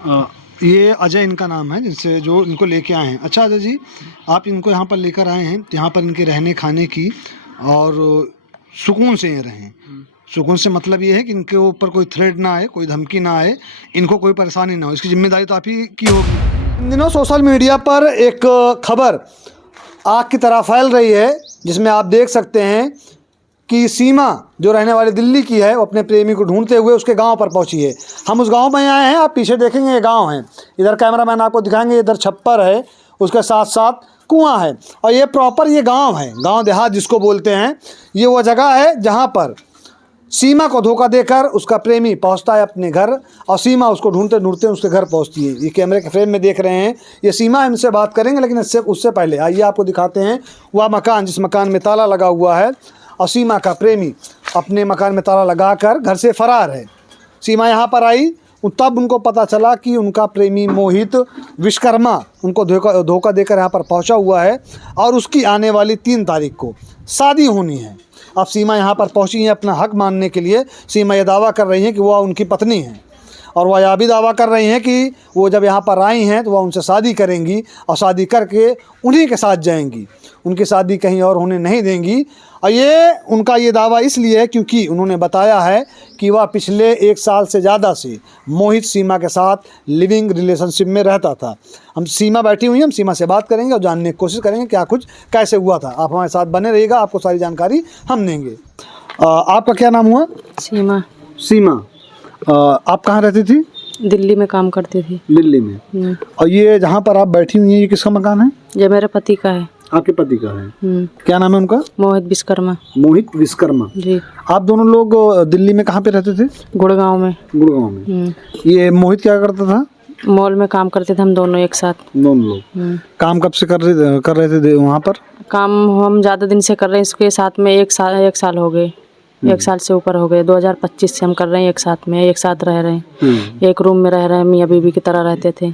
अ, ये अजय इनका नाम है, जिनसे जो इनको लेके आए हैं। अच्छा अजय जी, आप इनको यहाँ पर लेकर आए हैं, तो यहाँ पर इनके रहने खाने की और सुकून से ये रहें। सुकून से मतलब ये है कि इनके ऊपर कोई थ्रेट ना आए, कोई धमकी ना आए, इनको कोई परेशानी ना हो, इसकी जिम्मेदारी तो आप ही की होगी। इन दिनों सोशल मीडिया पर एक खबर आग की तरह फैल रही है, जिसमें आप देख सकते हैं कि सीमा जो रहने वाली दिल्ली की है, वो अपने प्रेमी को ढूंढते हुए उसके गांव पर पहुंची है। हम उस गांव में आए हैं, आप पीछे देखेंगे ये गांव है, इधर कैमरामैन आपको दिखाएंगे, इधर छप्पर है, उसके साथ साथ कुआं है, और ये प्रॉपर ये गांव है, गांव देहात जिसको बोलते हैं। ये वो जगह है जहां पर सीमा को धोखा देकर उसका प्रेमी पहुंचता है अपने घर, और सीमा उसको ढूंढते ढूंढते उसके घर पहुंचती है। ये कैमरे के फ्रेम में देख रहे हैं, ये सीमा, इनसे बात करेंगे, लेकिन उससे पहले आइए आपको दिखाते हैं वह मकान जिस मकान में ताला लगा हुआ है, और सीमा का प्रेमी अपने मकान में ताला लगाकर घर से फरार है। सीमा यहाँ पर आई, तब उनको पता चला कि उनका प्रेमी मोहित विश्वकर्मा उनको धोखा देकर यहाँ पर पहुँचा हुआ है, और उसकी आने वाली 3 तारीख को शादी होनी है। अब सीमा यहाँ पर पहुँची हैं अपना हक मानने के लिए। सीमा ये दावा कर रही हैं कि वह उनकी पत्नी है, और वह यह भी दावा कर रही हैं कि वो जब यहाँ पर आई हैं तो वह उनसे शादी करेंगी, और शादी करके उन्हीं के साथ जाएंगी, उनकी शादी कहीं और होने नहीं देंगी। और ये उनका ये दावा इसलिए है क्योंकि उन्होंने बताया है कि वह पिछले 1 साल से ज़्यादा से मोहित सीमा के साथ लिविंग रिलेशनशिप में रहता था। हम सीमा बैठी हुई हैं, हम सीमा से बात करेंगे और जानने की कोशिश करेंगे क्या कुछ कैसे हुआ था। आप हमारे साथ बने रहिएगा, आपको सारी जानकारी हम देंगे। आपका क्या नाम हुआ? सीमा। सीमा, आप कहाँ रहती थी? दिल्ली में काम करती थी। दिल्ली में। और ये जहाँ पर आप बैठी हुई हैं, ये किसका मकान है? ये मेरे पति का है। आपके पति का है? क्या नाम है उनका? मोहित विश्वकर्मा। मोहित विश्वकर्मा जी। आप दोनों लोग दिल्ली में कहाँ पे रहते थे? गुड़गांव में। गुड़गांव में। ये मोहित क्या करता था? मॉल में काम करते थे हम दोनों एक साथ। दोनों लोग काम कब से कर रहे थे वहाँ पर? काम हम ज़्यादा दिन से कर रहे हैं, इसके साथ में 1 साल हो गए। 1 साल से ऊपर हो गए। 2025 से हम कर रहे हैं, एक साथ में, एक साथ रह रहे हैं, एक रूम में रह रहे हैं, मियाँ बीवी की तरह रहते थे।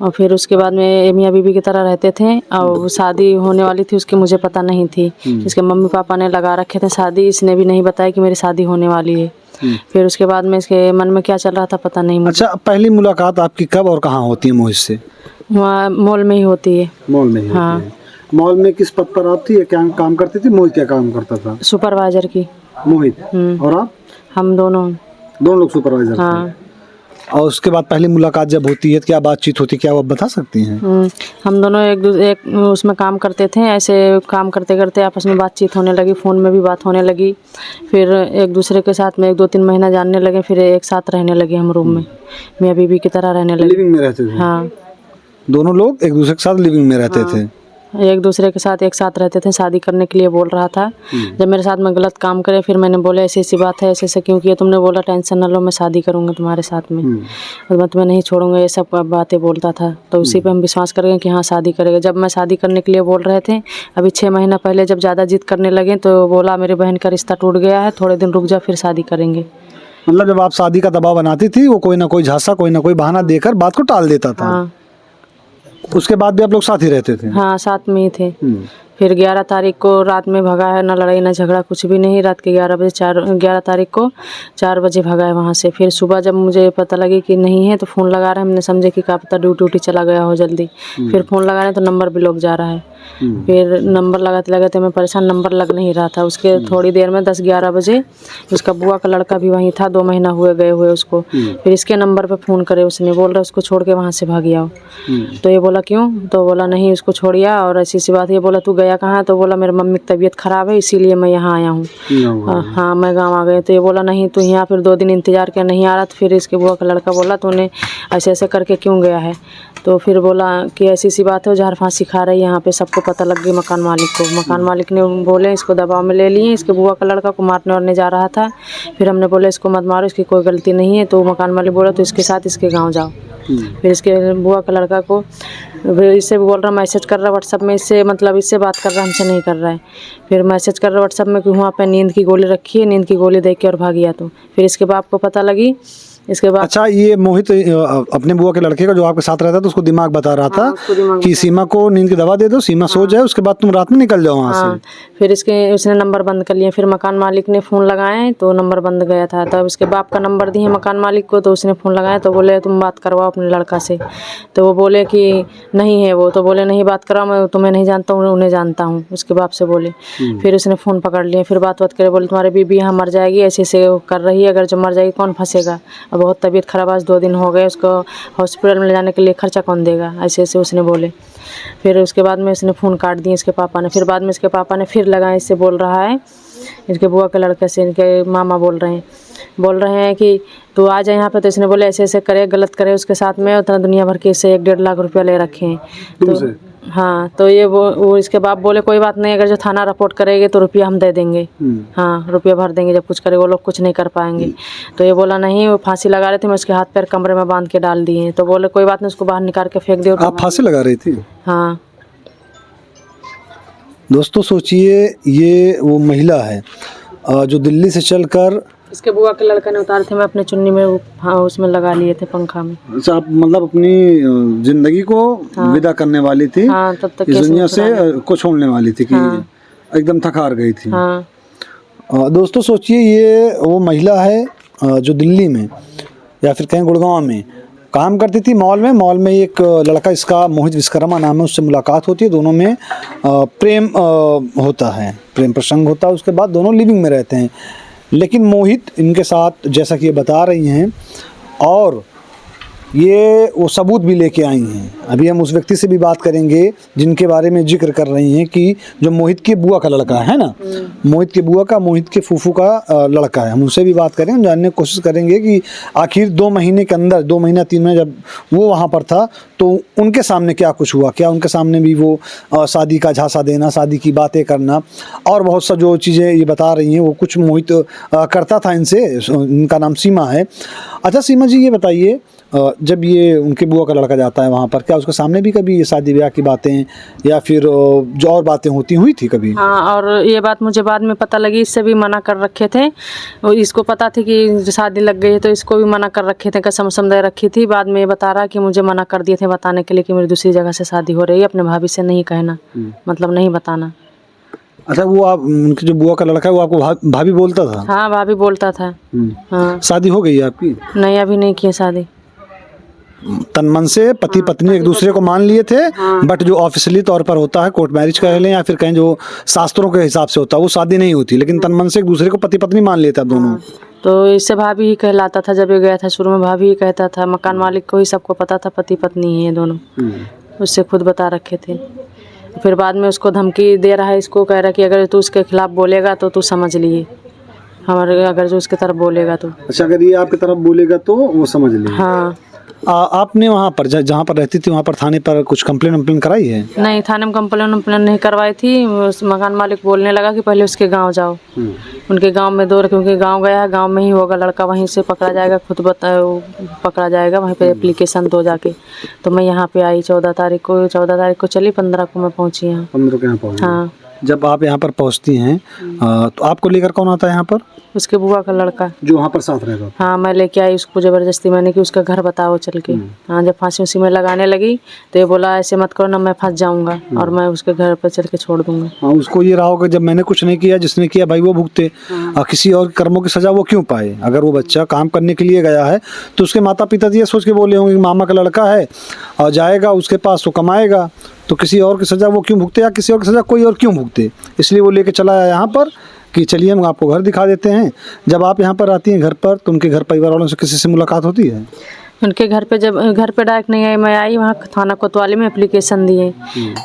और फिर उसके बाद में मियाँ बीवी की तरह रहते थे, और शादी होने वाली थी उसकी मुझे पता नहीं थी। इसके मम्मी पापा ने लगा रखे थे शादी, इसने भी नहीं बताया कि मेरी शादी होने वाली है। फिर उसके बाद में इसके मन में क्या चल रहा था पता नहीं मुझे। अच्छा, पहली मुलाकात आपकी कब और कहाँ होती है मोहित से? वहाँ मॉल में ही होती है। मॉल में ही होती है। मॉल में किस पद पर आप थी या क्या काम करती थी? मोहित क्या काम करता था? सुपरवाइजर की। मोहित और आप? हम दोनों लोग सुपरवाइजर थे। और उसके बाद पहली मुलाकात जब होती है तो क्या बातचीत होती है, क्या आप बता सकती हैं? हम दोनों एक उसमें काम करते थे, ऐसे काम करते करते आपस में बातचीत होने लगी, फ़ोन में भी बात होने लगी। फिर एक दूसरे के साथ में 1-2-3 महीना जानने लगे, फिर एक साथ रहने लगे हम रूम में, मियाँ बीवी की तरह रहने लगे। लिविंग में रहते थे? हाँ, दोनों लोग एक दूसरे के साथ लिविंग में रहते थे। एक दूसरे के साथ एक साथ रहते थे। शादी करने के लिए बोल रहा था। जब मेरे साथ में गलत काम करे, फिर मैंने बोला ऐसी ऐसी बात है, ऐसे ऐसे क्यों किया तुमने? बोला टेंशन ना लो, मैं शादी करूँगा तुम्हारे साथ में, और मैं तुम्हें नहीं छोड़ूंगा, ये सब बातें बोलता था। तो उसी पे हम विश्वास कर गए कि हाँ शादी करेगा। जब मैं शादी करने के लिए बोल रहे थे, अभी 6 महीना पहले जब ज़्यादा जिद करने लगे तो बोला मेरी बहन का रिश्ता टूट गया है, थोड़े दिन रुक जा फिर शादी करेंगे। मतलब जब आप शादी का दबाव बनाती थी, वो कोई ना कोई झांसा, कोई ना कोई बहाना देकर बात को टाल देता था। हाँ। उसके बाद भी आप लोग साथ ही रहते थे? हाँ, साथ में ही थे। फिर 11 तारीख को रात में भगा है, ना लड़ाई ना झगड़ा कुछ भी नहीं। रात के 11 तारीख को 4 बजे भगा है वहाँ से। फिर सुबह जब मुझे पता लगी कि नहीं है तो फ़ोन लगा रहे हैं, हमने समझे कि क्या पता ड्यूटी चला गया हो जल्दी। फिर फ़ोन लगा रहे हैं तो नंबर भी लग जा रहा है। फिर नंबर लगाते लगाते मैं परेशान, नंबर लग नहीं रहा था। उसके थोड़ी देर में 10-11 बजे उसका बुआ का लड़का भी वहीं था, 2 महीना हुए गए हुए उसको। फिर इसके नंबर पे फ़ोन करे उसने, बोल रहा उसको छोड़ के वहाँ से भाग आओ। तो ये बोला क्यों? तो बोला नहीं उसको छोड़िया, और ऐसी सी बात। ये बोला तू गया कहाँ? तो बोला मेरी मम्मी की तबीयत ख़राब है इसीलिए मैं यहाँ आया हूँ। हाँ, मैं गाँव आ गई। तो ये बोला नहीं तू यहाँ, फिर 2 दिन इंतज़ार किया, नहीं आ रहा। तो फिर इसके बुआ का लड़का बोला तूने ऐसे ऐसे करके क्यों गया है? तो फिर बोला कि ऐसी सी बात है, जहर फांसी खा रही है यहाँ पे, सबको पता लग गई मकान मालिक को। मकान मालिक ने बोले इसको दबाव में ले लिए, इसके बुआ का लड़का को मारने वारने जा रहा था। फिर हमने बोले इसको मत मारो, इसकी कोई गलती नहीं है। तो मकान मालिक बोला तो इसके साथ इसके गाँव जाओ। फिर इसके बुआ का लड़का को फिर इससे बोल रहा, मैसेज कर रहा व्हाट्सअप में, इससे मतलब इससे बात कर रहा, हमसे नहीं कर रहा है। फिर मैसेज कर रहा व्हाट्सअप में कि वहाँ पे नींद की गोली रखी है, नींद की गोली देख के और भाग गया। तो फिर इसके बाप को पता लगी इसके बाद अच्छा, ये मोहित अपने बुआ के लड़के का जो आपके साथ रहता था उसको दिमाग बता रहा था उसको दिमाग कि सीमा को नींद की दवा दे दो, सीमा सो जाए, उसके बाद तुम रात में निकल जाओ वहाँ हाँ, से। फिर उसने नंबर बंद कर लिए। फिर मकान मालिक ने फ़ोन लगाए तो नंबर बंद गया था। तब उसके बाप का नंबर दिए मकान मालिक को, तो उसने फ़ोन लगाया तो बोले तुम बात करवाओ अपने लड़का से। तो वो बोले कि नहीं है वो, तो बोले नहीं बात कराओ, मैं तुम्हें नहीं जानता हूँ, उन्हें जानता हूँ, उसके बाप से बोले। फिर उसने फ़ोन पकड़ लिए, फिर बात करे, बोले तुम्हारी बीबी यहाँ मर जाएगी, ऐसे ऐसे कर रही है, अगर जो मर जाएगी कौन फंसेगा, अब बहुत तबीयत खराब, आज 2 दिन हो गए, उसको हॉस्पिटल में ले जाने के लिए खर्चा कौन देगा, ऐसे ऐसे उसने बोले। फिर उसके बाद में उसने फ़ोन काट दिए इसके पापा ने। फिर बाद में इसके पापा ने फिर लगाए, इससे बोल रहा है, इसके बुआ के लड़के से, इनके मामा बोल रहे हैं कि तू आ जा यहाँ पे। तो इसने बोले ऐसे ऐसे करे, गलत करे उसके साथ में, उतना दुनिया भर के इससे 1-1.5 लाख रुपया ले रखे हैं। तो हाँ, तो ये वो इसके बाप बोले कोई बात नहीं, अगर जो थाना रिपोर्ट करेंगे तो रुपया हम दे देंगे। हाँ, रुपया भर देंगे, जब कुछ करे वो लोग कुछ नहीं कर पाएंगे। तो ये बोला नहीं, वो फांसी लगा रहे थे, मैं उसके हाथ पैर कमरे में बांध के डाल दिए। तो बोले कोई बात नहीं, उसको बाहर निकाल के फेंक दियो। आप फांसी लगा रही थी? हाँ। दोस्तों सोचिए, ये वो महिला है जो दिल्ली से चलकर, इसके बुआ के लड़के ने उतारे थे, मैं अपने चुन्नी में हाँ उसमें लगा लिए थे पंखा में। अच्छा, आप मतलब अपनी जिंदगी को विदा करने वाली थी, हाँ, तब तक इस दुनिया से को छोड़ने वाली थी कि एकदम थक हार गई थी। हाँ। दोस्तों सोचिए, ये वो महिला है जो दिल्ली में या फिर कहीं गुड़गांव में काम करती थी, मॉल में एक लड़का, इसका मोहित विश्वकर्मा नाम है, उससे मुलाकात होती है, दोनों में प्रेम होता है, प्रेम प्रसंग होता है। उसके बाद दोनों लिविंग में रहते हैं, लेकिन मोहित इनके साथ, जैसा कि ये बता रही हैं, और ये वो सबूत भी लेके आई हैं। अभी हम उस व्यक्ति से भी बात करेंगे जिनके बारे में जिक्र कर रही हैं कि जो मोहित की बुआ का लड़का है ना, मोहित की बुआ का, मोहित के फूफू का लड़का है। हम उनसे भी बात करेंगे, जानने की कोशिश करेंगे कि आखिर 2 महीने के अंदर, 2 महीना 3 महीने जब वो वहाँ पर था तो उनके सामने क्या कुछ हुआ, क्या उनके सामने भी वो शादी का झांसा देना, शादी की बातें करना और बहुत सा जो चीज़ें ये बता रही हैं वो कुछ मोहित करता था इनसे। इनका नाम सीमा है। अच्छा सीमा जी, ये बताइए, जब ये उनके बुआ का लड़का जाता है वहाँ पर, क्या उसके सामने भी कभी ये शादी ब्याह की बातें या फिर जो और बातें हुई थी कभी? हाँ, और ये बात मुझे बाद में पता लगी, इससे भी मना कर रखे थे। इसको पता थी कि शादी लग गई है, तो इसको भी मना कर रखे थे, कसम दे रखी थी। बाद में ये बता रहा कि मुझे मना कर दिए थे बताने के लिए कि मेरी दूसरी जगह से शादी हो रही है, अपने भाभी से नहीं कहना, मतलब नहीं बताना। अच्छा, वो आप उनकी जो बुआ का लड़का है वो आपको भाभी बोलता था? हाँ, भाभी बोलता था। हाँ। शादी हो गई है आपकी? नहीं, अभी नहीं की शादी। तन मन से पति पत्नी एक दूसरे को मान लिए थे, बट जो ऑफिशियली तौर पर होता है, कोर्ट मैरिज कह लें या फिर कहीं जो शास्त्रों के हिसाब से होता है, वो शादी नहीं होती, लेकिन तन मन से एक दूसरे को पति पत्नी मान लेते आप दोनों। तो इससे भाभी ही कहलाता था, जब ये गया था शुरू में भाभी ही कहता था, मकान मालिक को ही सबको पता था पति पत्नी ही है दोनों, उससे खुद बता रखे थे। फिर बाद में उसको धमकी दे रहा है, इसको कह रहा है कि अगर तू उसके खिलाफ बोलेगा तो तू समझ लिए, हमारे अगर जो उसके तरफ बोलेगा तो। अच्छा, अगर ये आपकी तरफ बोलेगा तो वो समझ लिए। हाँ। आपने वहाँ पर जहाँ पर रहती थी वहाँ पर थाने पर कुछ कंप्लेन कराई है? नहीं, थाने में कंप्लेन नहीं करवाई थी। उस मकान मालिक बोलने लगा कि पहले उसके गांव जाओ, उनके गांव में दौड़, क्योंकि गांव गया है, गांव में ही होगा लड़का, वहीं से पकड़ा जाएगा, खुद पकड़ा जाएगा वहीं पे एप्लीकेशन दो जाके। तो मैं यहाँ पे आई 14 तारीख को चली, 15 को मैं पहुँची यहाँ। 15 को यहाँ पहुँची? हाँ। जब आप यहाँ पर पहुँचती हैं तो आपको लेकर कौन आता है यहाँ पर? उसके बुआ का लड़का जो वहाँ पर साथ रहेगा। हाँ, मैं लेके आई उसको ज़बरदस्ती, मैंने कि उसका घर बताओ चल के। हाँ, जब फांसी उसी में लगाने लगी तो ये बोला ऐसे मत करो ना, मैं फंस जाऊंगा और मैं उसके घर पर चल के छोड़ दूंगा। हाँ, उसको ये रहा होगा जब मैंने कुछ नहीं किया, जिसने किया भाई वो भुगते, किसी और कर्मों की सजा वो क्यों पाए। अगर वो बच्चा काम करने के लिए गया है तो उसके माता पिता ये सोच के बोले होंगे मामा का लड़का है और जाएगा उसके पास तो कमाएगा, तो किसी और की सजा वो क्यों भुगते, या किसी और की सजा कोई और क्यों भुगते। इसलिए वो लेके चला आया यहाँ पर कि चलिए हम आपको घर दिखा देते हैं। जब आप यहाँ पर आती हैं घर पर तो उनके घर परिवार वालों से किसी से मुलाकात होती है? उनके घर पे, जब घर पे डायरेक्ट नहीं आई, मैं आई वहाँ थाना कोतवाली में एप्लीकेशन दिए।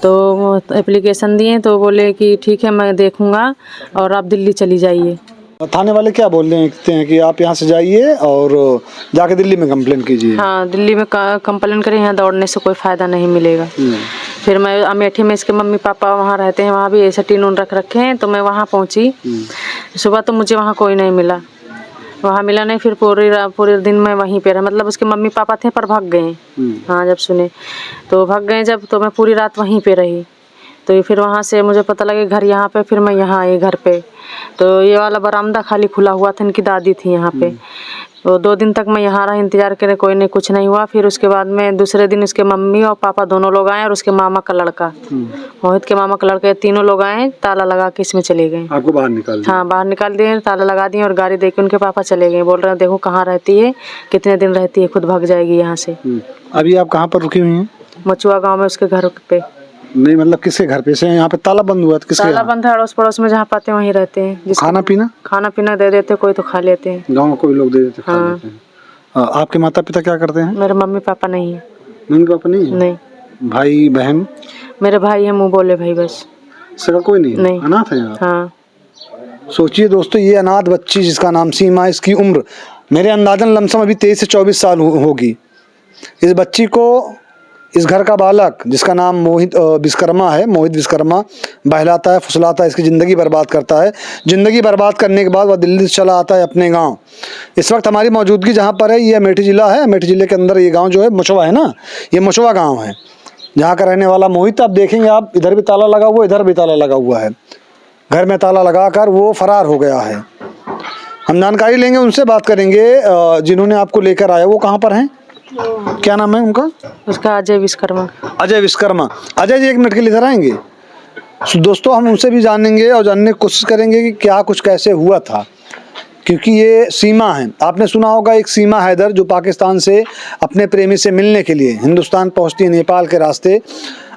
तो एप्लीकेशन दिए तो बोले कि ठीक है मैं देखूँगा और आप दिल्ली चली जाइए। थाने वाले क्या बोल रहे हैं कि आप यहाँ से जाइए और जाके दिल्ली में कंप्लेन कीजिए? हाँ, दिल्ली में कंप्लेन करें, यहाँ दौड़ने से कोई फ़ायदा नहीं मिलेगा। फिर मैं अमेठी में, इसके मम्मी पापा वहाँ रहते हैं, वहाँ भी ऐसे टीन उन रख रखे हैं, तो मैं वहाँ पहुँची। सुबह तो मुझे वहाँ कोई नहीं मिला, वहाँ मिला नहीं। फिर पूरे दिन मैं वहीं पे रहा, मतलब उसके मम्मी पापा थे पर भाग गए। हाँ, जब सुने तो भाग गए, जब तो मैं पूरी रात वहीं पे रही। तो ये फिर वहाँ से मुझे पता लगे घर यहाँ पे, फिर मैं यहाँ आई घर पे। तो ये वाला बरामदा खाली खुला हुआ था, इनकी दादी थी यहाँ पे। तो 2 दिन तक मैं यहाँ रहा, इंतजार करे, कोई नहीं, कुछ नहीं हुआ। फिर उसके बाद में दूसरे दिन उसके मम्मी और पापा दोनों लोग आए और उसके मामा का लड़का, मोहित के मामा का लड़का, तीनों लोग आए, ताला लगा के इसमें चले गए। आपको बाहर निकाल दिया? हाँ, बाहर निकाल दिए, ताला लगा दिए और गाड़ी दे के उनके पापा चले गए। बोल रहे हैं देखो कहाँ रहती है, कितने दिन रहती है, खुद भाग जाएगी यहाँ से। अभी आप कहाँ पर रुकी हुई हैं? मचुआ गाँव में उसके घर पे। नहीं मतलब किसके घर पे से? यहाँ पे ताला बंद हुआ था, किसके? ताला बंद है, अड़ोस पड़ोस में जहाँ पाते हैं वहीं रहते हैं। खाना पीना दे देते, कोई तो खा लेते हैं। गाँव में कोई लोग दे देते, खा हाँ। लेते हैं। आपके माता पिता क्या करते हैं? मेरे मम्मी पापा नहीं है। मम्मी पापा नहीं है? नहीं। भाई बहन? मेरे भाई है, मुँह बोले भाई बस। सगा कोई नहीं? नहीं। अनाथ है आप? हाँ। सोचिए दोस्तों, ये अनाथ बच्ची जिसका नाम सीमा, इसकी उम्र मेरे अंदाजन लमसम अभी 23 से 24 साल होगी। इस बच्ची को इस घर का बालक जिसका नाम मोहित विश्वकर्मा है, मोहित विश्वकर्मा, बहलाता है, फुसलाता है, इसकी ज़िंदगी बर्बाद करता है। ज़िंदगी बर्बाद करने के बाद वह दिल्ली से चला आता है अपने गांव। इस वक्त हमारी मौजूदगी जहां पर है, ये अमेठी ज़िला है। अमेठी ज़िले के अंदर ये गांव जो है मछुआ है ना, ये मछुआ गांव है जहां का रहने वाला मोहित। आप देखेंगे, आप इधर भी ताला लगा हुआ, इधर भी ताला लगा हुआ है। घर में ताला लगाकर वो फरार हो गया है। हम जानकारी लेंगे, उनसे बात करेंगे जिन्होंने आपको लेकर आया। वो कहाँ पर हैं? क्या नाम है उनका? उसका अजय विश्वकर्मा। अजय विश्वकर्मा। अजय जी 1 मिनट के लिए इधर आएंगे। दोस्तों हम उनसे भी जानेंगे और जानने की कोशिश करेंगे कि क्या कुछ कैसे हुआ था, क्योंकि ये सीमा है। आपने सुना होगा एक सीमा हैदर जो पाकिस्तान से अपने प्रेमी से मिलने के लिए हिंदुस्तान पहुंचती है नेपाल के रास्ते।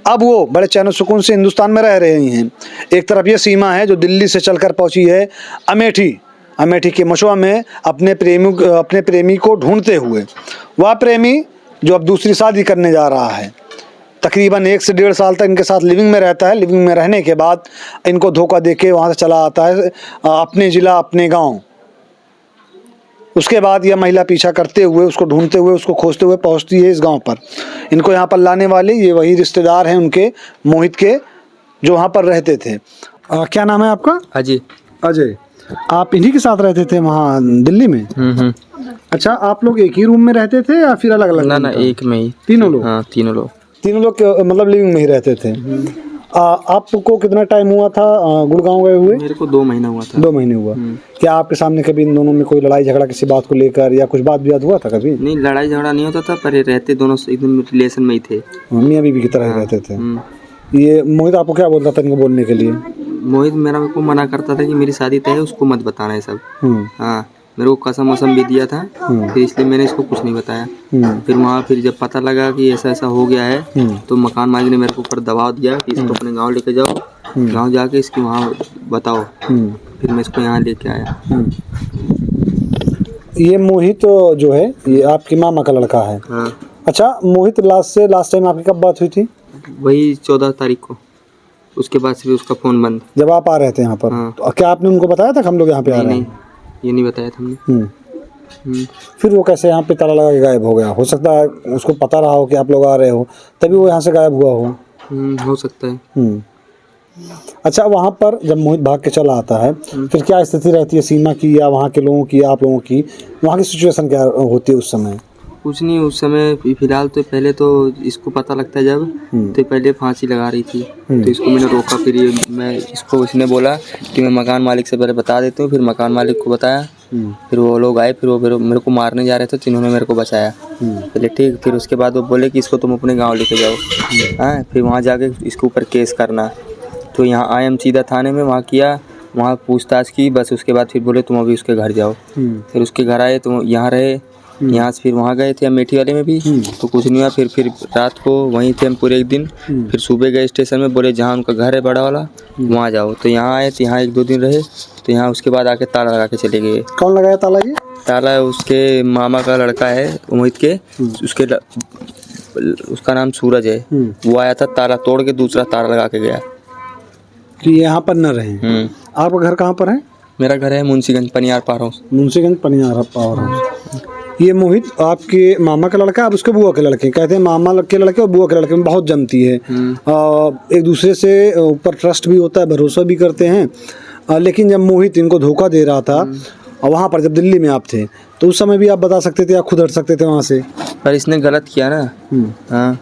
अब वो बड़े चैन सुकून से हिंदुस्तान में रह रही हैं। एक तरफ ये सीमा है जो दिल्ली से चलकर पहुंची है अमेठी के मछुआ में अपने प्रेमी को ढूंढते हुए। वह प्रेमी जो अब दूसरी शादी करने जा रहा है, तकरीबन 1 से 1.5 साल तक इनके साथ लिविंग में रहता है। लिविंग में रहने के बाद इनको धोखा देके वहाँ से चला आता है अपने ज़िला, अपने गांव। उसके बाद यह महिला पीछा करते हुए, उसको ढूंढते हुए, उसको खोजते हुए पहुँचती है इस गाँव पर। इनको यहाँ पर लाने वाले ये वही रिश्तेदार हैं उनके, मोहित के, जो वहाँ पर रहते थे। क्या नाम है आपका? अजय। आप इन्हीं के साथ रहते थे वहाँ दिल्ली में? अच्छा, आप लोग एक ही रूम में रहते थे या फिर अलग अलग? ना एक में ही। तीनों लोग? हाँ, तीनों लोग मतलब लिविंग में ही रहते थे। आपको कितना टाइम हुआ था गुड़गांव गए हुए? मेरे को 2 महीना हुआ था। 2 महीने हुआ। क्या आपके सामने कभी इन दोनों में कोई लड़ाई झगड़ा किसी बात को लेकर या कुछ बात विवाद हुआ था कभी? नहीं, लड़ाई झगड़ा नहीं होता था, पर ये रहते दोनों एकदम रिलेशन में ही थे। मियाँ बीवी की तरह रहते थे। ये मोहित आपको क्या बोलता था इनको बोलने के लिए? मोहित मेरे को मना करता था कि मेरी शादी तय है, उसको मत बताना है सब। हाँ, मेरे को कसम वसम भी दिया था, फिर इसलिए मैंने इसको कुछ नहीं बताया। फिर वहाँ फिर जब पता लगा कि ऐसा ऐसा हो गया है, तो मकान मालिक ने मेरे को ऊपर दबाव दिया कि इसको अपने गांव लेके जाओ, गांव जाके इसकी वहाँ बताओ। फिर मैं इसको यहाँ लेके आया। ये मोहित जो है ये आपकी मामा का लड़का है? हाँ। अच्छा, मोहित लास्ट टाइम आपकी कब बात हुई थी? वही 14 तारीख को। उसके बाद से भी उसका फ़ोन बंद। जब आप आ रहे थे यहाँ पर? हाँ। तो क्या आपने उनको बताया था कि हम लोग यहाँ पे आ रहे हैं? नहीं, ये नहीं बताया था हमने। फिर वो कैसे यहाँ पे ताला लगा के गायब हो गया? हो सकता है उसको पता रहा हो कि आप लोग आ रहे हो, तभी वो यहाँ से गायब हुआ हो सकता है। अच्छा, वहाँ पर जब मोहित भाग के चला आता है फिर क्या स्थिति रहती है सीमा की या वहाँ के लोगों की, आप लोगों की? वहाँ की सिचुएशन क्या होती है उस समय? कुछ नहीं, उस समय फिलहाल तो पहले तो इसको पता लगता है जब, तो पहले फांसी लगा रही थी, तो इसको मैंने रोका। फिर इसने बोला कि मैं मकान मालिक से पहले बता देता हूँ। फिर मकान मालिक को बताया, फिर वो लोग आए, फिर वो मेरे को मारने जा रहे थे, तो इन्होंने मेरे को बचाया। पहले ठीक, फिर उसके बाद वो बोले कि इसको तुम अपने गाँव लेके जाओ। हाँ, फिर वहाँ जाके इसके ऊपर केस करना। तो यहाँ आए हम सीधा थाने में, वहाँ किया, वहाँ पूछताछ की, बस उसके बाद फिर बोले तुम अभी उसके घर जाओ। फिर उसके घर आए तो यहाँ रहे, यहाँ से फिर वहाँ गए थे अमेठी वाले में भी, तो कुछ नहीं हुआ। फिर रात को वहीं थे हम पूरे एक दिन। फिर सुबह गए स्टेशन में, बोले जहाँ उनका घर है बड़ा वाला वहाँ जाओ। तो यहाँ आए, तो यहाँ 1-2 दिन रहे, तो यहाँ उसके बाद आके ताला लगा के चले गए। कौन लगाया ताला? ये ताला उसके मामा का लड़का है मोहित के, उसका नाम सूरज है। वो आया था, ताला तोड़ के दूसरा ताला लगा के गया कि यहाँ पर न रहे। आपका घर कहाँ पर है? मेरा घर है Munshiganj Paniyar power house. Munshiganj Paniyar power house. ये मोहित आपके मामा का लड़का, अब उसके बुआ के लड़के। कहते हैं मामा के लड़के और बुआ के लड़के में बहुत जमती है, एक दूसरे से ऊपर ट्रस्ट भी होता है, भरोसा भी करते हैं। लेकिन जब मोहित इनको धोखा दे रहा था और वहाँ पर जब दिल्ली में आप थे, तो उस समय भी आप बता सकते थे या खुद हट सकते थे वहाँ से? पर इसने गलत किया ना। हाँ,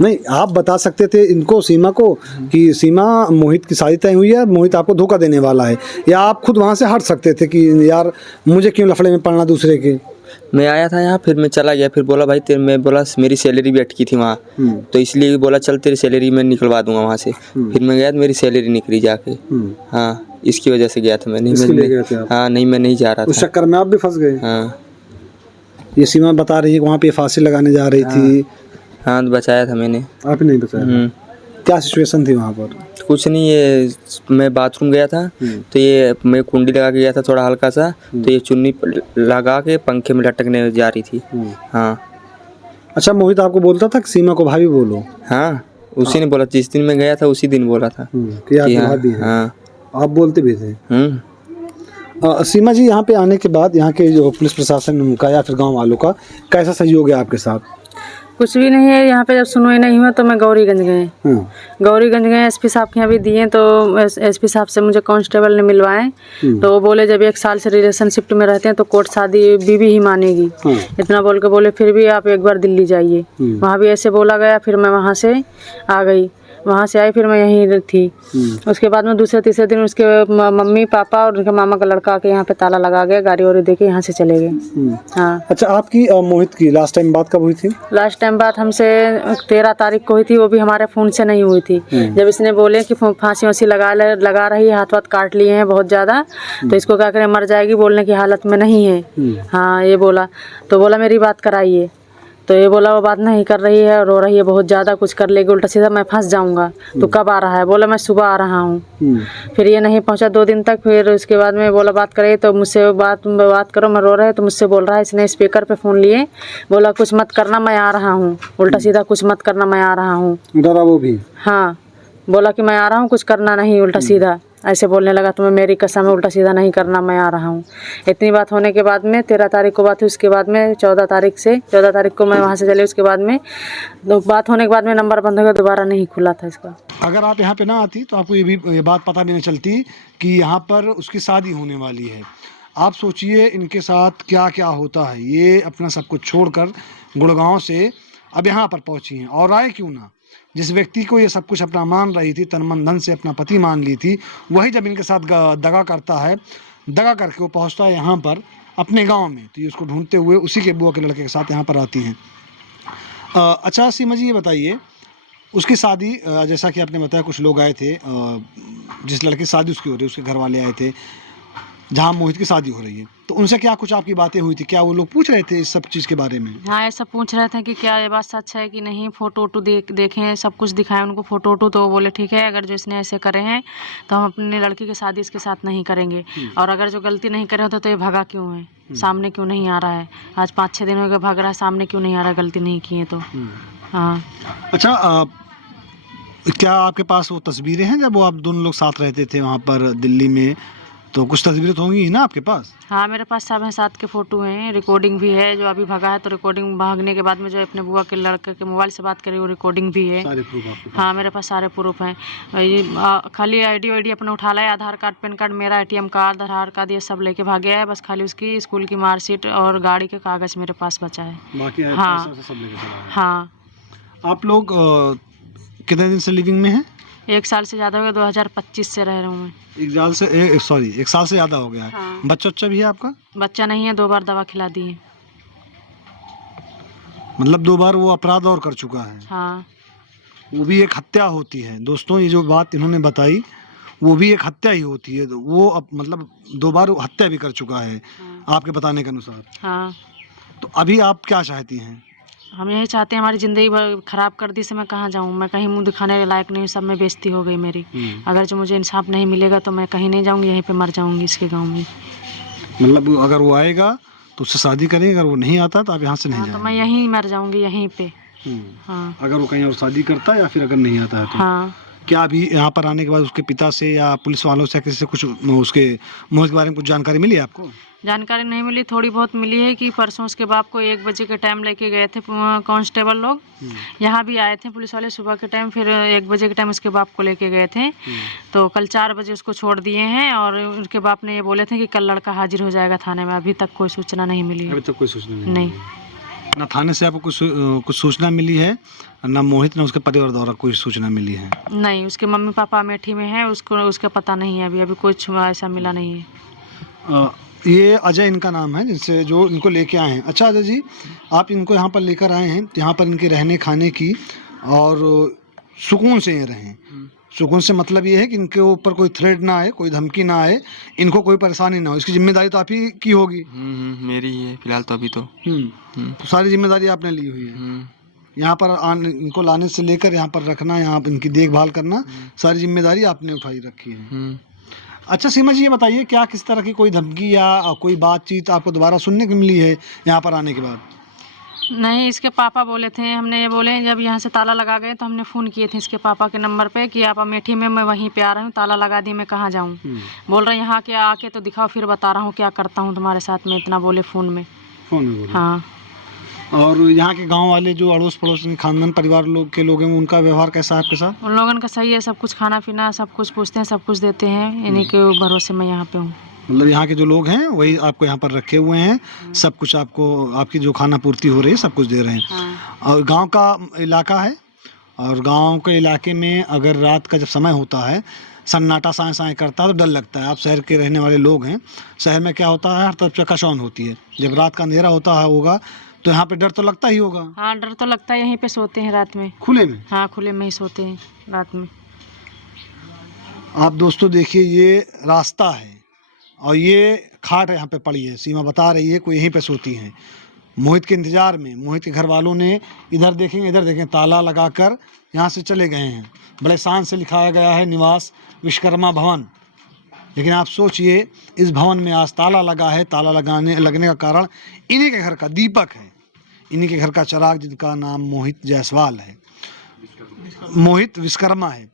नहीं, आप बता सकते थे इनको, सीमा को, कि सीमा मोहित की शादी तय हुई है, मोहित आपको धोखा देने वाला है, या आप खुद वहाँ से हट सकते थे कि यार मुझे क्यों लफड़े में पड़ना दूसरे के। मैं आया था यहाँ, फिर मैं चला गया, फिर बोला भाई तेरे, मैं बोला मेरी सैलरी भी अटकी थी वहाँ, तो इसलिए बोला चल तेरी सैलरी मैं निकलवा दूंगा वहाँ से। फिर मैं गया तो मेरी सैलरी निकली जाके। हाँ, इसकी वजह से गया था मैं, नहीं हाँ नहीं, मैं नहीं जा रहा उस था। चक्कर में आप भी फंस गए। हाँ ये सीमा बता रही है कि वहाँ पे फांसी लगाने जा रही थी। हाँ, तो बचाया था मैंने। आप ही नहीं बचाया? क्या सिचुएशन थी वहाँ पर? कुछ नहीं, ये मैं बाथरूम गया था, तो ये मैं कुंडी लगा के गया था थोड़ा हल्का सा, तो ये चुन्नी लगा के पंखे में लटकने जा रही थी। हाँ। अच्छा, मोहित आपको बोलता था कि सीमा को भाभी बोलो? हाँ, उसी ने बोला, जिस दिन मैं गया था उसी दिन बोला था कि आप भाभी हैं। हाँ। आप बोलते भी थे? सीमा जी, यहाँ पे आने के बाद यहाँ के जो पुलिस प्रशासन का या फिर गांव वालों का कैसा सहयोग है आपके साथ? कुछ भी नहीं है यहाँ पे। जब सुनवाई नहीं हुआ तो मैं गौरीगंज गए। गौरीगंज गए, एसपी साहब के यहाँ भी दिए, तो एसपी साहब से मुझे कांस्टेबल ने मिलवाए, तो वो बोले जब 1 साल से रिलेशनशिप में रहते हैं तो कोर्ट शादी बीवी ही मानेगी। इतना बोल के बोले फिर भी आप एक बार दिल्ली जाइए। वहाँ भी ऐसे बोला गया, फिर मैं वहाँ से आ गई। वहाँ से आई, फिर मैं यहीं थी। उसके बाद में दूसरे तीसरे दिन उसके मम्मी पापा और उनके मामा का लड़का आके यहाँ पे ताला लगा गया, गाड़ी वाड़ी दे के यहाँ से चले गए। हाँ। अच्छा, आपकी मोहित की लास्ट टाइम बात कब हुई थी? लास्ट टाइम बात हमसे 13 तारीख को हुई थी, वो भी हमारे फ़ोन से नहीं हुई थी। जब इसने बोले कि फांसी वांसी लगा रही है, हाथ वाथ काट लिए हैं बहुत ज़्यादा, तो इसको क्या करें, मर जाएगी, बोलने की हालत में नहीं है। हाँ, ये बोला, तो बोला मेरी बात कराइए, तो ये बोला वो बात नहीं कर रही है, रो रही है बहुत ज़्यादा, कुछ कर लेगी उल्टा सीधा, मैं फंस जाऊंगा। तो कब आ रहा है? बोला मैं सुबह आ रहा हूँ। फिर ये नहीं पहुँचा 2 दिन तक। फिर उसके बाद में बोला बात करे, तो मुझसे बात करो, मैं रो रहा है, तो मुझसे बोल रहा है, इसने स्पीकर पे फ़ोन लिए, बोला कुछ मत करना, मैं आ रहा हूँ, उल्टा सीधा कुछ मत करना, मैं आ रहा हूँ। डरा वो भी? हाँ, बोला कि मैं आ रहा हूँ, कुछ करना नहीं, उल्टा सीधा ऐसे बोलने लगा। तो मैं, मेरी कसम है, उल्टा सीधा नहीं करना, मैं आ रहा हूँ। इतनी बात होने के बाद में 13 तारीख को बात हुई, उसके बाद में 14 तारीख को मैं वहाँ से चली। उसके बाद में बात होने के बाद में नंबर बंद हो गया, दोबारा नहीं खुला था इसका। अगर आप यहाँ पे ना आती तो आपको ये बात पता भी नहीं चलती कि यहाँ पर उसकी शादी होने वाली है। आप सोचिए इनके साथ क्या क्या होता है। ये अपना सब कुछ छोड़कर गुड़गांव से अब यहाँ पर पहुँची हैं, और आए क्यों ना। जिस व्यक्ति को ये सब कुछ अपना मान रही थी, तन मन धन से अपना पति मान ली थी, वही जब इनके साथ दगा करता है, दगा करके वो पहुँचता है यहाँ पर अपने गांव में, तो ये उसको ढूंढते हुए उसी के बुआ के लड़के के साथ यहाँ पर आती हैं। अच्छा सीमा जी, ये बताइए, उसकी शादी जैसा कि आपने बताया कुछ लोग आए थे, जिस लड़के की शादी उसकी हो रही है, उसके घर वाले आए थे जहाँ मोहित की शादी हो रही है, तो उनसे क्या कुछ आपकी बातें हुई थी? क्या वो लोग पूछ रहे थे इस सब चीज़ के बारे में? हाँ, ऐसा पूछ रहे थे कि क्या ये बात सच है कि नहीं, फ़ोटो वोटो देखें, सब कुछ दिखाएं उनको फ़ोटो वोटो, तो वो बोले ठीक है, अगर जो इसने ऐसे करे हैं तो हम अपनी लड़की की शादी इसके साथ नहीं करेंगे, और अगर जो गलती नहीं करे होता तो ये भगा क्यों है, सामने क्यों नहीं आ रहा है? आज 5-6 दिन हो गए भाग रहा है, सामने क्यों नहीं आ रहा है, गलती नहीं की है तो। हाँ। अच्छा, क्या आपके पास वो तस्वीरें हैं जब वो आप दोनों लोग साथ रहते थे वहाँ पर दिल्ली में? तो कुछ तस्वीरें तो होंगी ना आपके पास? हाँ, मेरे पास सब है, साथ के फ़ोटो हैं, रिकॉर्डिंग भी है। जो अभी भगा है तो रिकॉर्डिंग, भागने के बाद में जो अपने बुआ के लड़के के मोबाइल से बात करी वो रिकॉर्डिंग भी है। सारे प्रूफ आपके पास? हाँ, मेरे पास सारे प्रूफ हैं। ये खाली आईडी अपना उठा लाया, आधार कार्ड, पैन कार्ड, मेरा ATM कार्ड, आधार कार्ड, ये सब लेके भाग गया है। बस खाली उसकी स्कूल की मार्कशीट और गाड़ी के कागज़ मेरे पास बचा है। बाकी हाँ। सब लेके चला है? हाँ। आप लोग कितने दिन से लिविंग में हैं? 1 साल से ज़्यादा हो गया, 2025 से रह रहा हूँ मैं। 1 साल से ज़्यादा हो गया है। हाँ। बच्चा भी है आपका? बच्चा नहीं है, 2 बार दवा खिला दी है। मतलब 2 बार वो अपराध और कर चुका है? हाँ। वो भी एक हत्या होती है दोस्तों, ये जो बात इन्होंने बताई वो भी एक हत्या ही होती है। तो वो अब मतलब 2 बार हत्या भी कर चुका है। हाँ। आपके बताने के अनुसार। हाँ। तो अभी आप क्या चाहती हैं? हम यही चाहते हैं, हमारी ज़िंदगी ख़राब कर दी से मैं कहाँ जाऊँ, मैं कहीं मुंह दिखाने के लायक नहीं हूँ, सब में बेइज्जती हो गई मेरी। अगर जो मुझे इंसाफ नहीं मिलेगा तो मैं कहीं नहीं जाऊँगी, यहीं पे मर जाऊँगी इसके गांव में। मतलब अगर वो आएगा तो उससे शादी करेंगे, अगर वो नहीं आता तो आप यहाँ से नहीं हाँ, जाएंगे? तो मैं यहीं मर जाऊँगी, यहीं पे। हाँ। अगर वो कहीं और शादी करता है या फिर अगर नहीं आता है तो? हाँ। क्या अभी यहाँ पर आने के बाद उसके पिता से या पुलिस वालों से किसी से कुछ उसके मोहित के बारे में कुछ जानकारी मिली आपको? जानकारी नहीं मिली, थोड़ी बहुत मिली है कि परसों उसके बाप को 1 बजे के टाइम लेके गए थे कांस्टेबल लोग। यहाँ भी आए थे पुलिस वाले सुबह के टाइम, फिर 1 बजे के टाइम उसके बाप को लेके गए थे। तो कल 4 बजे उसको छोड़ दिए हैं, और उसके बाप ने ये बोले थे कि कल लड़का हाजिर हो जाएगा थाने में। अभी तक कोई सूचना नहीं मिली है। अभी तक कोई सूचना नहीं। ना थाने से आपको कुछ सूचना मिली है, ना मोहित ना उसके परिवार द्वारा कोई सूचना मिली है? नहीं, उसके मम्मी पापा अमेठी में है, उसको उसका पता नहीं है, अभी कुछ ऐसा मिला नहीं है। ये अजय इनका नाम है, जिनसे जो इनको लेके आए हैं। अच्छा अजय जी, आप इनको यहाँ पर लेकर आए हैं, यहाँ पर इनके रहने खाने की और सुकून से ये रहें। सुकून से मतलब ये है कि इनके ऊपर कोई थ्रेट ना आए, कोई धमकी ना आए, इनको कोई परेशानी ना हो। इसकी जिम्मेदारी तो आप ही की होगी। मेरी ही है फिलहाल तो अभी तो। तो सारी जिम्मेदारी आपने ली हुई है। यहाँ पर इनको लाने से लेकर यहाँ पर रखना, यहाँ पर इनकी देखभाल करना, सारी जिम्मेदारी आपने उठाई रखी है। अच्छा सीमा जी, ये बताइए क्या किस तरह की कोई धमकी या कोई बातचीत आपको दोबारा सुनने को मिली है यहाँ पर आने के बाद? नहीं, इसके पापा बोले थे, हमने ये बोले जब यहाँ से ताला लगा गए तो हमने फ़ोन किए थे इसके पापा के नंबर पे कि आप अमेठी में, मैं वहीं पे आ रहा हूँ, ताला लगा दी, मैं कहाँ जाऊँ। बोल रहे यहाँ के आके तो दिखाओ, फिर बता रहा हूँ क्या करता हूँ तुम्हारे साथ में, इतना बोले फ़ोन में। बोले? हाँ। और यहाँ के गांव वाले जो अड़ोस पड़ोस के खानदान परिवार लोग के लोग हैं, उनका व्यवहार कैसा है आपके साथ? उन लोगों का सही है, सब कुछ खाना पीना सब कुछ पूछते हैं, सब कुछ देते हैं, इन्हीं के भरोसे मैं यहाँ पे हूँ। मतलब यहाँ के जो लोग हैं वही आपको यहाँ पर रखे हुए हैं, सब कुछ आपको, आपकी जो खाना पूर्ति हो रही है सब कुछ दे रहे हैं। हाँ। और गांव का इलाका है, और गांव के इलाके में अगर रात का जब समय होता है, सन्नाटा साए साए करता है तो डर लगता है। आप शहर के रहने वाले लोग हैं, शहर में क्या होता है, हर तरफ चकाचौंध होती है। जब रात का अंधेरा होता है होगा तो यहाँ पे डर तो लगता ही होगा। हाँ, डर तो लगता है, यहीं पे सोते हैं रात में, खुले में। हाँ खुले में ही सोते हैं रात में। आप दोस्तों देखिए, ये रास्ता है और ये खाट यहाँ पे पड़ी है, सीमा बता रही है, कोई यहीं पे सोती हैं। मोहित के इंतजार में मोहित के घर वालों ने इधर देखेंगे इधर देखें, ताला लगाकर यहाँ से चले गए हैं। बड़े शान से लिखाया गया है निवास विश्वकर्मा भवन, लेकिन आप सोचिए इस भवन में आज ताला लगा है। ताला लगने का कारण इन्हीं के घर का दीपक है, इन्हीं के घर का चिराग, जिनका नाम मोहित जायसवाल है, मोहित विश्वकर्मा है।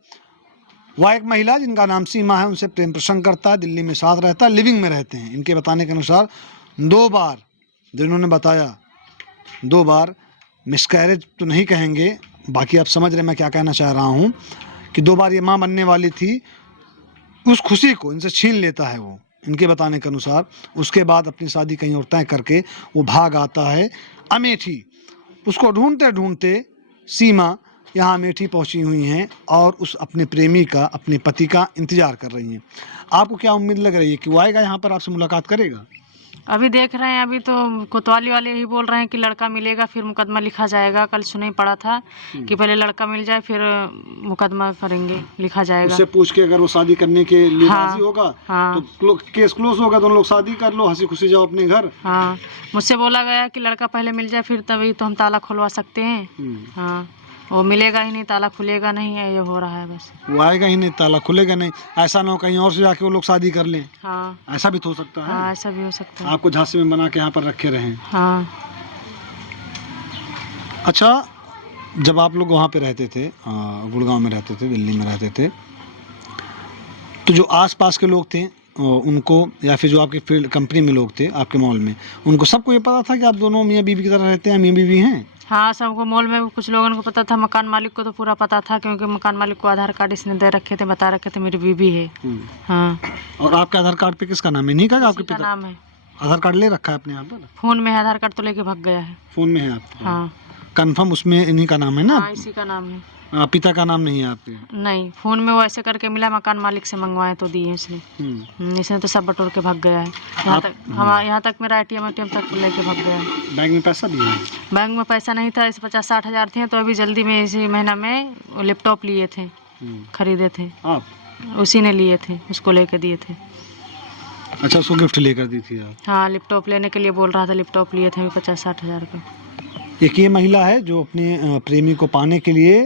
वह एक महिला जिनका नाम सीमा है, उनसे प्रेम प्रसंग करता है, दिल्ली में साथ रहता है, लिविंग में रहते हैं। इनके बताने के अनुसार 2 बार, जो इन्होंने बताया, 2 बार मिसकैरेज तो नहीं कहेंगे, बाकी आप समझ रहे मैं क्या कहना चाह रहा हूँ, कि 2 बार ये माँ बनने वाली थी, उस खुशी को इनसे छीन लेता है वो, इनके बताने के अनुसार। उसके बाद अपनी शादी कहीं और तय करके वो भाग आता है अमेठी। उसको ढूंढते ढूंढते सीमा यहाँ अमेठी पहुँची हुई हैं और उस अपने प्रेमी का, अपने पति का इंतज़ार कर रही हैं। आपको क्या उम्मीद लग रही है कि वो आएगा यहाँ पर, आपसे मुलाकात करेगा? अभी देख रहे हैं, अभी तो कोतवाली वाले ही बोल रहे हैं कि लड़का मिलेगा फिर मुकदमा लिखा जाएगा। कल सुनाई पड़ा था कि पहले लड़का मिल जाए फिर मुकदमा करेंगे, लिखा जाएगा। उससे पूछ के अगर वो शादी करने के लिए हाँ, राजी होगा हाँ, तो केस क्लोज होगा, दोनों लोग शादी कर लो, हंसी खुशी जाओ अपने घर। हाँ, मुझसे बोला गया कि लड़का पहले मिल जाए फिर तभी तो हम ताला खुलवा सकते हैं। हाँ, वो मिलेगा ही नहीं, ताला खुलेगा नहीं है, ये हो रहा है बस। वो आएगा ही नहीं, ताला खुलेगा नहीं। ऐसा ना हो कहीं और से जाके वो लोग शादी कर लें, हाँ, ऐसा भी तो हो सकता है। हाँ, ऐसा भी हो सकता है। आपको झांसे में बना के यहाँ पर रखे रहें। हाँ। अच्छा, जब आप लोग वहाँ पे रहते थे, गुड़गांव में रहते थे, दिल्ली में रहते थे, तो जो आसपास के लोग थे उनको, या फिर जो आपके फील्ड कंपनी में लोग थे आपके मॉल में, उनको सबको ये पता था कि आप दोनों मियाँ बीवी की तरह रहते हैं, मियाँ बीवी हैं? हाँ, सबको मॉल में कुछ लोगों को पता था, मकान मालिक को तो पूरा पता था, क्योंकि मकान मालिक को आधार कार्ड इसने दे रखे थे, बता रखे थे मेरी बीवी है। हाँ। और आपके आधार कार्ड पे किसका नाम है? नहीं का आपके पिता पिता नाम है। आधार कार्ड ले रखा है अपने यहाँ पर? फोन में है, आधार कार्ड तो लेके भाग गया है। फोन में है आपका? हाँ, कंफर्म उसमें इन्हीं का नाम है ना? हाँ, इसी का नाम है। पिता का नाम नहीं है आपके? नहीं, फोन में वो ऐसे करके मिला, मकान मालिक से मंगवाए तो दिए इसने। इसने तो सब बटोर के भाग गया है। यहाँ तक मेरा ATM तक लेके भाग गया है। बैंक में पैसा दिया है? बैंक में पैसा नहीं था, इसे 50-60 हज़ार थे, तो अभी जल्दी में इसी महीना में लैपटॉप लिए थे, खरीदे थे। आप? उसी ने लिए थे, उसको लेके दिए थे। अच्छा, उसको गिफ्ट लेकर दी थी आप? हाँ, लैपटॉप लेने के लिए बोल रहा था, लैपटॉप लिए थे 50-60 हज़ार का। एक ये महिला है जो अपने प्रेमी को पाने के लिए,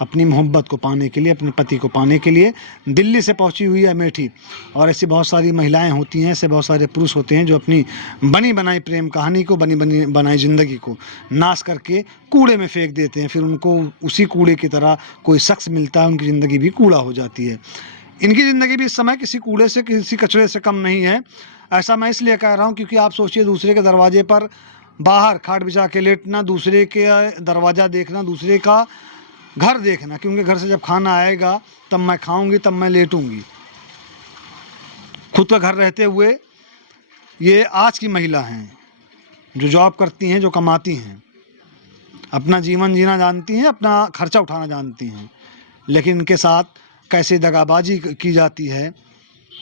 अपनी मोहब्बत को पाने के लिए, अपने पति को पाने के लिए दिल्ली से पहुंची हुई है अमेठी। और ऐसी बहुत सारी महिलाएं होती हैं, ऐसे बहुत सारे पुरुष होते हैं जो अपनी बनी बनाई प्रेम कहानी को, बनी बनाई ज़िंदगी को नाश करके कूड़े में फेंक देते हैं। फिर उनको उसी कूड़े की तरह कोई शख्स मिलता है, उनकी ज़िंदगी भी कूड़ा हो जाती है। इनकी ज़िंदगी भी इस समय किसी कूड़े से, किसी कचरे से कम नहीं है। ऐसा मैं इसलिए कह रहा हूँ क्योंकि आप सोचिए, दूसरे के दरवाजे पर बाहर खाट बिछा के लेटना, दूसरे के दरवाज़ा देखना, दूसरे का घर देखना, क्योंकि घर से जब खाना आएगा तब मैं खाऊंगी, तब मैं लेटूंगी। खुद का घर रहते हुए ये आज की महिला हैं जो जॉब करती हैं, जो कमाती हैं। अपना जीवन जीना जानती हैं, अपना खर्चा उठाना जानती हैं, लेकिन इनके साथ कैसे दगाबाजी की जाती है,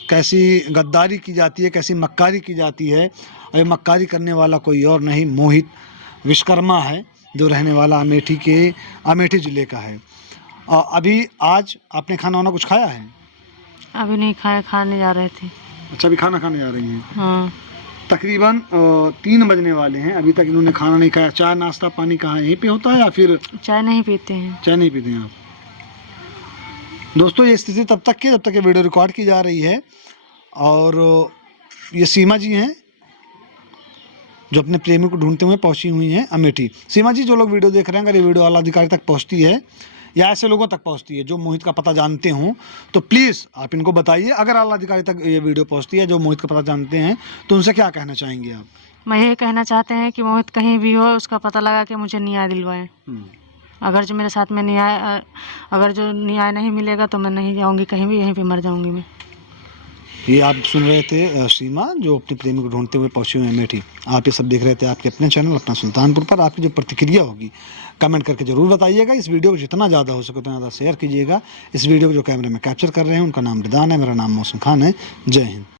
कैसी गद्दारी की जाती है, कैसी मक्कारी की जाती है। और ये मक्कारी करने वाला कोई और नहीं, मोहित विश्वकर्मा है, जो रहने वाला अमेठी ज़िले का है। और अभी आज आपने खाना वाना कुछ खाया है? अभी नहीं खाया, खाने जा रहे थे। अच्छा, अभी खाना खाने जा रही हैं। हाँ, तकरीबन 3 बजने वाले हैं, अभी तक इन्होंने खाना नहीं खाया। चाय नाश्ता पानी कहाँ यहीं पे होता है या फिर चाय नहीं पीते हैं। चाय नहीं पीते हैं आप? दोस्तों, ये स्थिति तब तक की जब तक ये वीडियो रिकॉर्ड की जा रही है। और ये सीमा जी हैं जो अपने प्रेमी को ढूंढते हुए पहुंची हुई हैं अमेठी। सीमा जी, जो लोग वीडियो देख रहे हैं, अगर ये वीडियो आला अधिकारी तक पहुंचती है या ऐसे लोगों तक पहुंचती है जो मोहित का पता जानते हों, तो प्लीज़ आप इनको बताइए। अगर आला अधिकारी तक ये वीडियो पहुंचती है जो मोहित का पता जानते हैं, तो उनसे क्या कहना चाहेंगे आप? मैं यही कहना चाहते हैं कि मोहित कहीं भी हो, उसका पता लगा के मुझे न्याय दिलवाएं। अगर जो मेरे साथ में अगर जो न्याय नहीं मिलेगा तो मैं नहीं जाऊंगी कहीं भी, यहीं पे मर जाऊंगी मैं। ये आप सुन रहे थे सीमा, जो अपने प्रेमी को ढूंढते हुए पहुंची हुई अमेठी। आप ये सब देख रहे थे आपके अपने चैनल अपना सुल्तानपुर पर। आपकी जो प्रतिक्रिया होगी कमेंट करके ज़रूर बताइएगा। इस वीडियो को जितना ज़्यादा हो सके उतना ज़्यादा शेयर कीजिएगा। इस वीडियो को जो कैमरे में कैप्चर कर रहे हैं उनका नाम रिदान है, मेरा नाम मौसम खान है। जय हिंद।